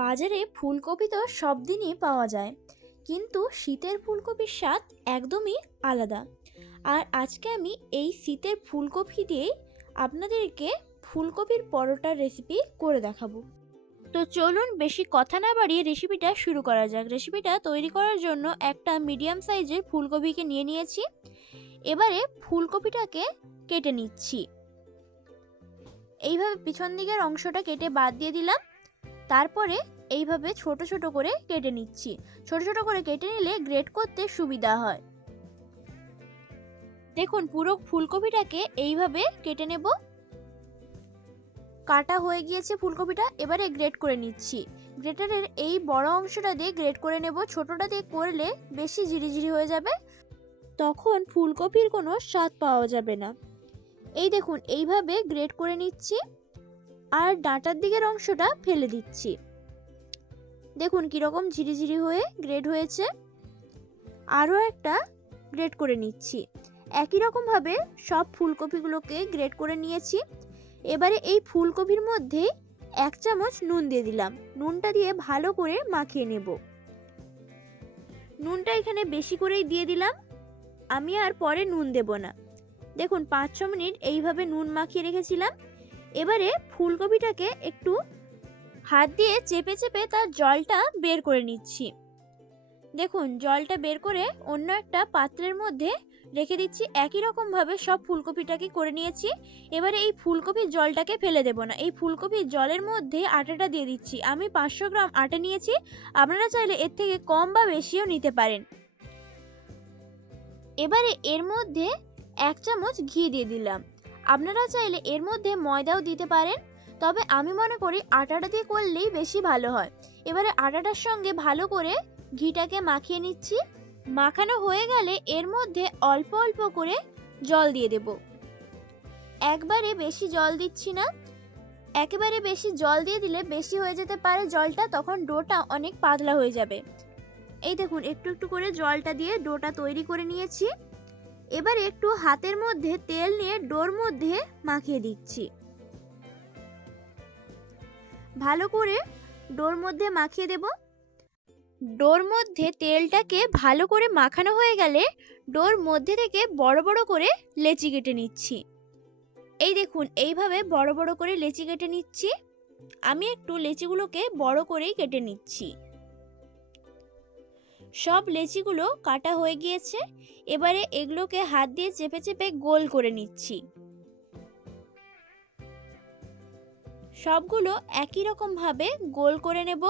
বাজারে ফুলকপি তো সব দিনই পাওয়া যায়, কিন্তু শীতের ফুলকপির স্বাদ একদমই আলাদা। আর আজকে আমি এই শীতের ফুলকপি দিয়েই আপনাদেরকে ফুলকপির পরোটার রেসিপি করে দেখাবো। তো চলুন বেশি কথা না বাড়িয়ে রেসিপিটা শুরু করা যাক। রেসিপিটা তৈরি করার জন্য একটা মিডিয়াম সাইজের ফুলকপিকে নিয়ে নিয়েছি। এবারে ফুলকপিটাকে কেটে নিচ্ছি। এইভাবে পিছন দিকের অংশটা কেটে বাদ দিয়ে দিলাম। তারপরে এইভাবে ছোট ছোট করে কেটে নিচ্ছি। ছোট ছোট করে কেটে নিলে গ্রেট করতে সুবিধা হয়। দেখুন পুরো ফুলকপিটাকে এইভাবে কেটে নেব। কাটা হয়ে গিয়েছে ফুলকপিটা, এবারে গ্রেট করে নিচ্ছি। গ্রেটারের এই বড় অংশটা দিয়ে গ্রেট করে নেব। ছোটটা দিয়ে করলে বেশি ঝিরিঝিরি হয়ে যাবে, তখন ফুলকপির কোনো স্বাদ পাওয়া যাবে না। এই দেখুন এইভাবে গ্রেট করে নিচ্ছি আর ডাঁটার দিকের অংশটা ফেলে দিচ্ছি। দেখুন কীরকম ঝিরিঝিরি হয়ে গ্রেড হয়েছে। আরও একটা গ্রেড করে নিচ্ছি। একই রকমভাবে সব ফুলকপিগুলোকে গ্রেড করে নিয়েছি। এবারে এই ফুলকপির মধ্যে 1 চামচ নুন দিয়ে দিলাম। নুনটা দিয়ে ভালো করে মাখিয়ে নেব। নুনটা এখানে বেশি করেই দিয়ে দিলাম, আমি আর পরে নুন দেব না। দেখুন 5-6 মিনিট এইভাবে নুন মাখিয়ে রেখেছিলাম। এবারে ফুলকপিটাকে একটু হাত দিয়ে চেপে চেপে তার জলটা বের করে নিচ্ছি। দেখুন জলটা বের করে অন্য একটা পাত্রের মধ্যে রেখে দিচ্ছি। একই রকমভাবে সব ফুলকপিটাকে করে নিয়েছি। এবারে এই ফুলকপির জলটাকে ফেলে দেব না। এই ফুলকপির জলের মধ্যে আটাটা দিয়ে দিচ্ছি। আমি 500 গ্রাম আটা নিয়েছি, আপনারা চাইলে এর থেকে কম বা বেশিও নিতে পারেন। এবারে এর মধ্যে 1 চামচ ঘি দিয়ে দিলাম। আপনারা চাইলে এর মধ্যে ময়দাও দিতে পারেন, তবে আমি মনে করি আটাটা দিয়ে করলেই বেশি ভালো হয়। এবারে আটাটার সঙ্গে ভালো করে ঘিটাকে মাখিয়ে নিচ্ছি। মাখানো হয়ে গেলে এর মধ্যে অল্প অল্প করে জল দিয়ে দেব। একবারে বেশি জল দিচ্ছি না। একেবারে বেশি জল দিয়ে দিলে বেশি হয়ে যেতে পারে জলটা, তখন ডোটা অনেক পাতলা হয়ে যাবে। এই দেখুন একটু একটু করে জলটা দিয়ে ডোটা তৈরি করে নিয়েছি। এবার একটু হাতের মধ্যে তেল নিয়ে ডোর মধ্যে মাখিয়ে দিচ্ছি। ভালো করে ডোর মধ্যে মাখিয়ে দেব। ডোর মধ্যে তেলটাকে ভালো করে মাখানো হয়ে গেলে ডোর মধ্যে থেকে বড় বড় করে লেচি কেটে নিচ্ছি। এই দেখুন এইভাবে বড় বড় করে লেচি কেটে নিচ্ছি। আমি একটু লেচিগুলোকে বড় করেই কেটে নিচ্ছি। সব লেচিগুলো কাটা হয়ে গিয়েছে। এবারে এগুলোকে হাত দিয়ে চেপে চেপে গোল করে নিচ্ছি। সবগুলো একই রকম ভাবে গোল করে নেব।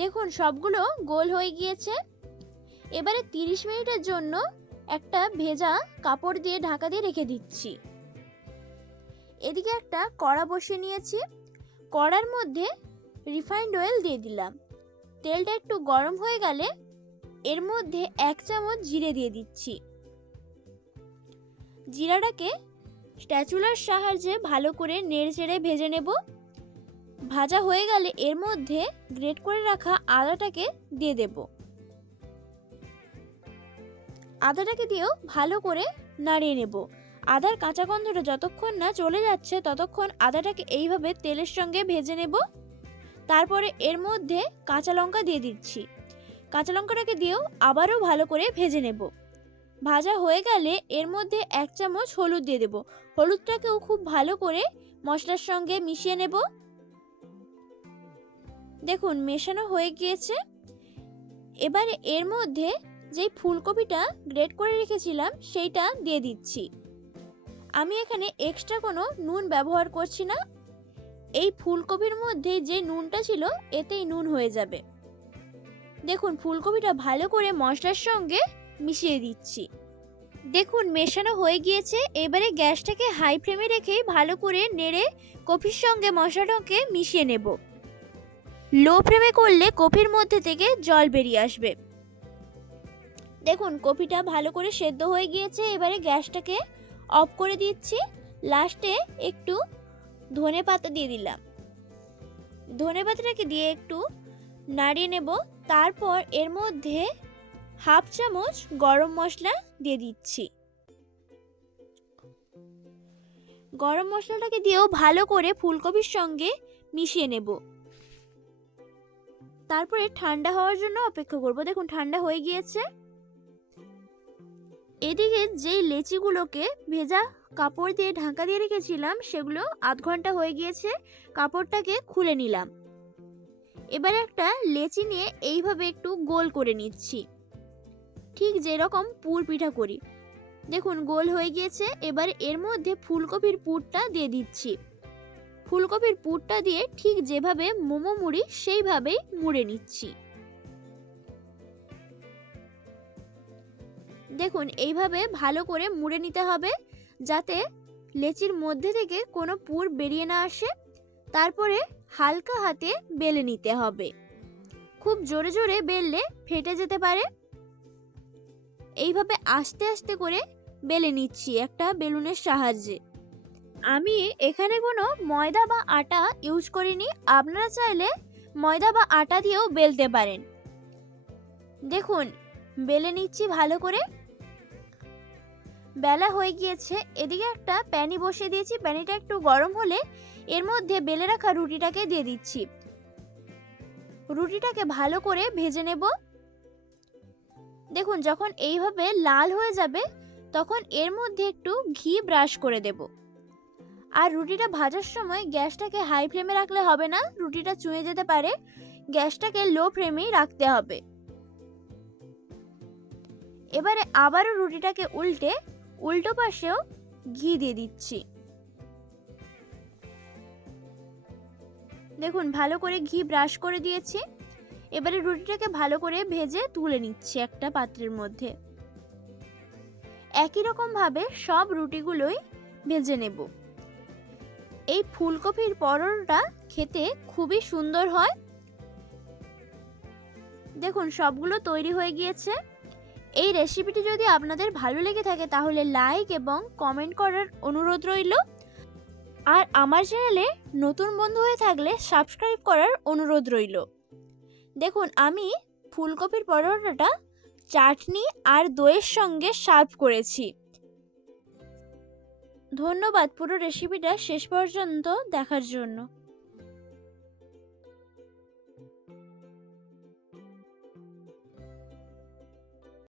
দেখুন সবগুলো গোল হয়ে গিয়েছে। এবারে 30 মিনিটের জন্য একটা ভেজা কাপড় দিয়ে ঢাকা দিয়ে রেখে দিচ্ছি। এদিকে একটা কড়া বসিয়ে নিয়েছি। কড়ার মধ্যে রিফাইন্ড অয়েল দিয়ে দিলাম। তেলটা একটু গরম হয়ে গেলে এর মধ্যে 1 চামচ জিরে দিয়ে দিচ্ছি। জিরাটাকে স্প্যাচুলার সাহায্যে ভালো করে নেড়েচেড়ে ভেজে নেব। ভাজা হয়ে গেলে এর মধ্যে গ্রেট করে রাখা আদাটাকে দিয়ে দেব। আদাটাকে দিয়েও ভালো করে নাড়িয়ে নেব। আদার কাঁচা গন্ধটা যতক্ষণ না চলে যাচ্ছে ততক্ষণ আদাটাকে এইভাবে তেলের সঙ্গে ভেজে নেব। তারপরে এর মধ্যে কাঁচা লঙ্কা দিয়ে দিচ্ছি। কাঁচা লঙ্কাটাকে দিয়েও আবারও ভালো করে ভেজে নেব। ভাজা হয়ে গেলে এর মধ্যে 1 চামচ হলুদ দিয়ে দেব। হলুদটাকেও খুব ভালো করে মশলার সঙ্গে মিশিয়ে নেব। দেখুন মেশানো হয়ে গিয়েছে। এবারে এর মধ্যে যেই ফুলকপিটা গ্রেট করে রেখেছিলাম সেইটা দিয়ে দিচ্ছি। আমি এখানে এক্সট্রা কোনো নুন ব্যবহার করছি না। এই ফুলকপির মধ্যে যে নুনটা ছিল এতেই নুন হয়ে যাবে। দেখুন ফুলকপিটা ভালো করে মশলার সঙ্গে মিশিয়ে দিচ্ছি। দেখুন মেশানো হয়ে গিয়েছে। এবারে গ্যাসটাকে হাই ফ্লেমে রেখে ভালো করে নেড়ে কপির সঙ্গে মশলাটাকে মিশিয়ে নেব। লো ফ্লেমে করলে কপির মধ্যে থেকে জল বেরিয়ে আসবে। দেখুন কপিটা ভালো করে সেদ্ধ হয়ে গিয়েছে। এবারে গ্যাসটাকে অফ করে দিচ্ছি। লাস্টে একটু ধনেপাতা দিয়ে দিলাম। ধনেপাতাটাকে দিয়ে একটু নাড়িয়ে নেব। তারপর এর মধ্যে 1/2 চামচ গরম মশলা দিয়ে দিচ্ছি। গরম মশলাটাকে দিয়েও ভালো করে ফুলকপির সঙ্গে মিশিয়ে নেব। তারপরে ঠান্ডা হওয়ার জন্য অপেক্ষা করব। দেখুন ঠান্ডা হয়ে গিয়েছে। এদিকে যেই লেচিগুলোকে ভেজা কাপড় দিয়ে ঢাকা দিয়ে রেখেছিলাম সেগুলো আধ ঘন্টা হয়ে গিয়েছে। কাপড়টাকে খুলে নিলাম। এবারে একটা লেচি নিয়ে এইভাবে একটু গোল করে নিচ্ছি, ঠিক যেরকম পুর পিঠা করি। দেখুন গোল হয়ে গিয়েছে। এবার এর মধ্যে ফুলকপির পুরটা দিয়ে দিচ্ছি। ফুলকপির পুরটা দিয়ে ঠিক যেভাবে মোমো মুড়ি সেইভাবেই মুড়ে নিচ্ছি। দেখুন এইভাবে ভালো করে মুড়ে নিতে হবে, যাতে লেচির মধ্যে থেকে কোনো পুর বেরিয়ে না আসে। তারপরে হালকা হাতে বেলে নিতে হবে। খুব জোরে জোরে বেললে ফেটে যেতে পারে। এইভাবে আস্তে আস্তে করে বেলে নিচ্ছি একটা বেলুনের সাহায্যে। আমি এখানে কোনো ময়দা বা আটা ইউজ করিনি, আপনারা চাইলে ময়দা বা আটা দিয়েও বেলতে পারেন। দেখুন বেলে নিচ্ছি ভালো করে। বেলা হয়ে গিয়েছে। এদিকে একটা প্যানি বসিয়ে দিয়েছি। প্যানিটা একটু গরম হলে এর মধ্যে বেলে রাখা রুটিটাকে দিয়ে দিচ্ছি। রুটিটাকে ভালো করে ভেজে নেব। দেখুন যখন এইভাবে লাল হয়ে যাবে তখন এর মধ্যে একটু ঘি ব্রাশ করে দেব। আর রুটিটা ভাজার সময় গ্যাসটাকে হাই ফ্লেমে রাখলে হবে না, রুটিটা চুঁয়ে যেতে পারে। গ্যাসটাকে লো ফ্লেমেই রাখতে হবে। এবারে আবারও রুটিটাকে উল্টে উল্টো পাশেও ঘি দিয়ে দিচ্ছি। দেখুন ভালো করে ঘি ব্রাশ করে দিয়েছি। এবারে রুটিটাকে ভালো করে ভেজে তুলে নিচ্ছি একটা পাত্রের মধ্যে। একই রকম ভাবে সব রুটিগুলোই ভেজে নেব। এই ফুলকপির পরোটা খেতে খুবই সুন্দর হয়। দেখুন সবগুলো তৈরি হয়ে গিয়েছে। এই রেসিপিটি যদি আপনাদের ভালো লেগে থাকে তাহলে লাইক এবং কমেন্ট করার অনুরোধ রইল। আর আমার চ্যানেলে নতুন বন্ধু হয়ে থাকলে সাবস্ক্রাইব করার অনুরোধ রইল। দেখুন আমি ফুলকপির পরোটাটা চাটনি আর দইয়ের সঙ্গে সার্ভ করেছি। ধন্যবাদ পুরো রেসিপিটা শেষ পর্যন্ত দেখার জন্য।